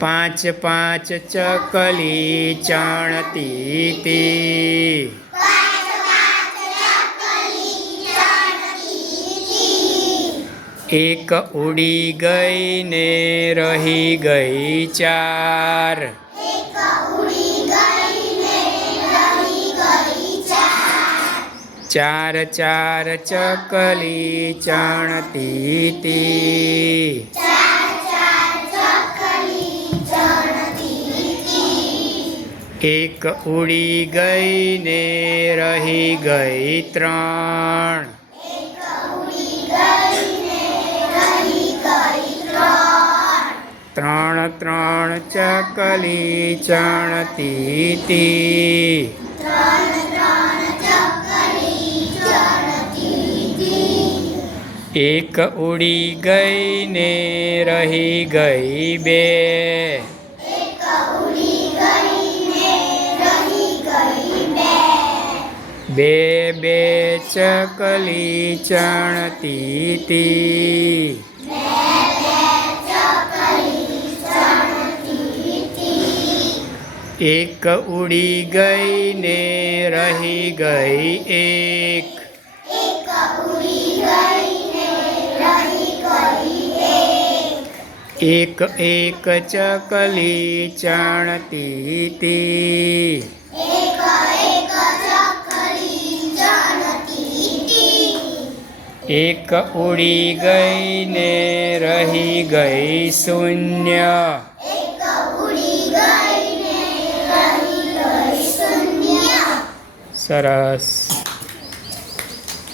પાંચ પાંચ ચકલી ચણતી તી, એક ઉડી ગઈ ને રહી ગઈ ચાર, ચાર ચાર ચકલી ચણતી તી, એક ઉડી ગઈ ને રહી ગઈ ત્રણ, ત્રણ ત્રણ ચકલી ચણતી તી, એક ઉડી ગઈ ને રહી ગઈ બે, બે બે ચકલી ચણતી તી, એક ઉડી ગઈ ને રહી ગઈ એક, એક એક ચકલી ચણતી તી, એક ઉડી ગઈ ને રહી ગઈ શૂન્ય, સરસ.